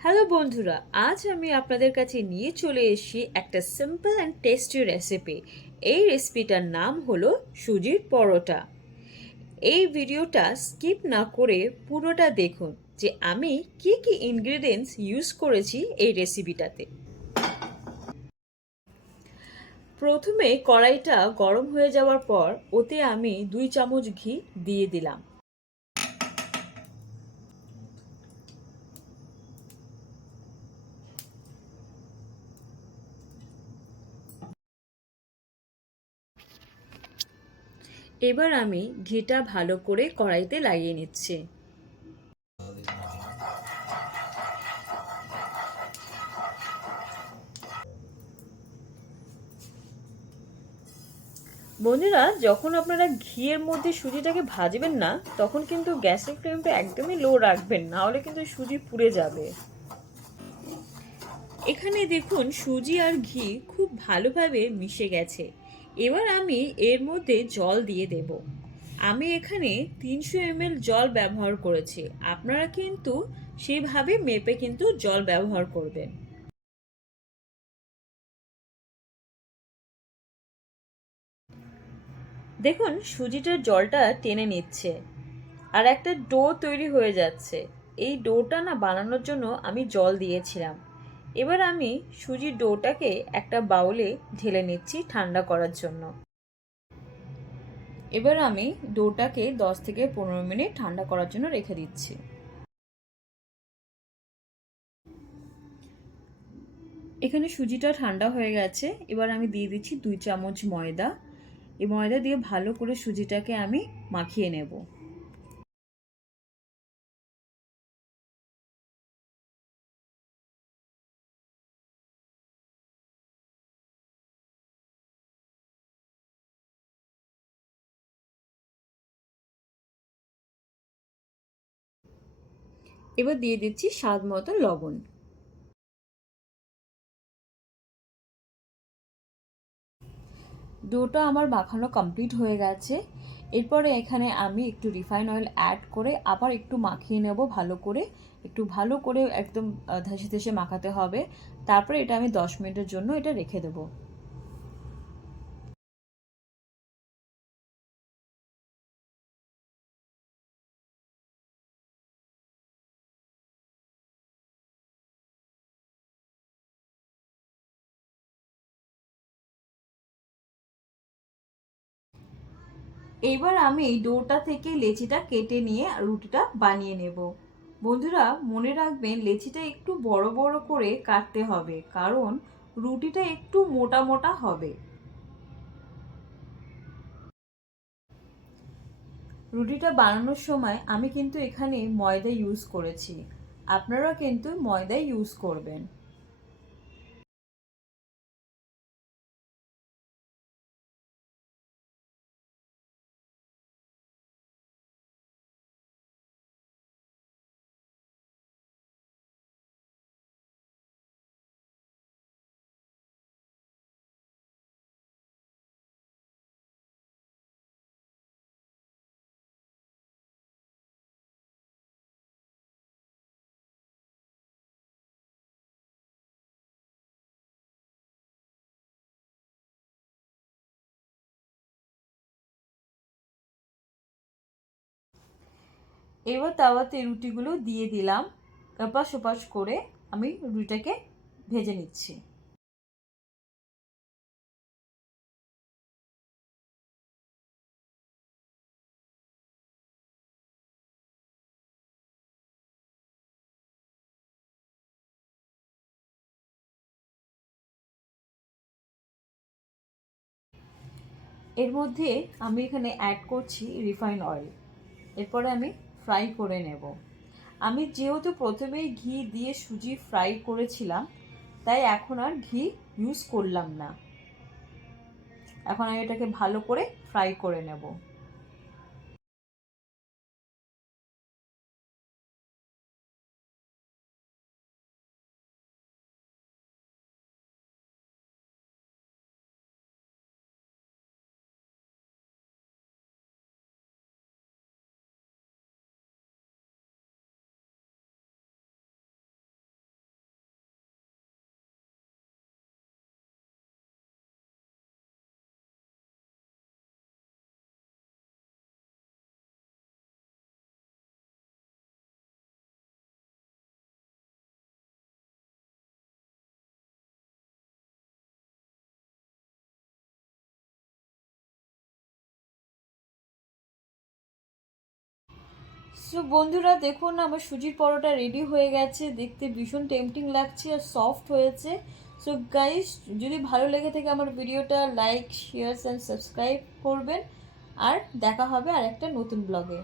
Hello বন্ধুরা, আজ আমি আপনাদের কাছে নিয়ে চলে এসেছি একটা সিম্পল অ্যান্ড টেস্টি রেসিপি। এই রেসিপিটার নাম হলো সুজির পরোটা। এই ভিডিওটা স্কিপ না করে পুরোটা দেখুন যে আমি কি কি ইনগ্রেডিয়েন্টস ইউজ করেছি এই রেসিপিটাতে। প্রথমে কড়াইটা গরম হয়ে যাওয়ার পর ওতে আমি 2 চামচ ঘি দিয়ে দিলাম। এবার আমি ঘিটা ভালো করে কড়াইতে লাগিয়ে নিচ্ছি। বন্ধুরা, যখন আপনারা ঘিয়ের মধ্যে সুজিটাকে ভাজবেন না, তখন কিন্তু গ্যাসের ফ্লেমটা একদমই লো রাখবেন, না হলে কিন্তু সুজি পুড়ে যাবে। এখানে দেখুন সুজি আর ঘি খুব ভালোভাবে মিশে গেছে। এবার আমি এর মধ্যে জল দিয়ে দেব। আমি এখানে 300 ml জল ব্যবহার করেছি। আপনারা কিন্তু সেইভাবে মেপে কিন্তু জল ব্যবহার করবেন। দেখুন সুজিটার জলটা টেনে নিচ্ছে আর একটা ডো তৈরি হয়ে যাচ্ছে। এই ডোটা না বানানোর জন্য আমি জল দিয়েছিলাম। এবার আমি সুজির ডোটাকে একটা বাউলে ঢেলে নিচ্ছি ঠান্ডা করার জন্য। এবার আমি ডোটাকে 10 থেকে 15 মিনিট ঠান্ডা করার জন্য রেখে দিচ্ছি। এখানে সুজিটা ঠান্ডা হয়ে গেছে। এবার আমি দিয়ে দিচ্ছি 2 চামচ ময়দা। এই ময়দা দিয়ে ভালো করে সুজিটাকে আমি মাখিয়ে নেব। এবার দিয়ে দিচ্ছি স্বাদ মতো লবণ। ডোটা আমার মাখানো কমপ্লিট হয়ে গেছে। এরপরে এখানে আমি একটু রিফাইন অয়েল অ্যাড করে আবার একটু মাখিয়ে নেব ভালো করে। একটু ভালো করে একদম ধ্যাসে ধ্যাসে মাখাতে হবে। তারপরে এটা আমি 10 মিনিটের জন্য এটা রেখে দেবো। এইবার আমি এই ডোটা থেকে লেচিটা কেটে নিয়ে রুটিটা বানিয়ে নেব। বন্ধুরা, মনে রাখবেন লেচিটা একটু বড় বড় করে কাটতে হবে, কারণ রুটিটা একটু মোটা মোটা হবে। রুটিটা বানানোর সময় আমি কিন্তু এখানে ময়দা ইউজ করেছি। আপনারা কিন্তু ময়দা ইউজ করবেন। এবার তাওয়াতে রুটিগুলো দিয়ে দিলাম। এপাশ ওপাশ করে আমি রুটিটাকে ভেজে নিচ্ছি। এর মধ্যে আমি এখানে অ্যাড করছি রিফাইন অয়েল। এরপরে আমি ফ্রাই করে নেব। আমি যেহেতু প্রথমেই ঘি দিয়ে সুজি ফ্রাই করেছিলাম, তাই এখন আর ঘি ইউজ করলাম না। এখন আমি এটাকে ভালো করে ফ্রাই করে নেব। সো বন্ধুরা দেখুন আমার সুজির পরোটা রেডি হয়ে গেছে, দেখতে ভীষণ টেম্পটিং লাগছে আর সফট হয়েছে। সো গাইস, যদি ভালো লেগে থাকে আমার ভিডিওটা লাইক শেয়ার অ্যান্ড সাবস্ক্রাইব করবেন, আর দেখা হবে আর একটা নতুন ব্লগে।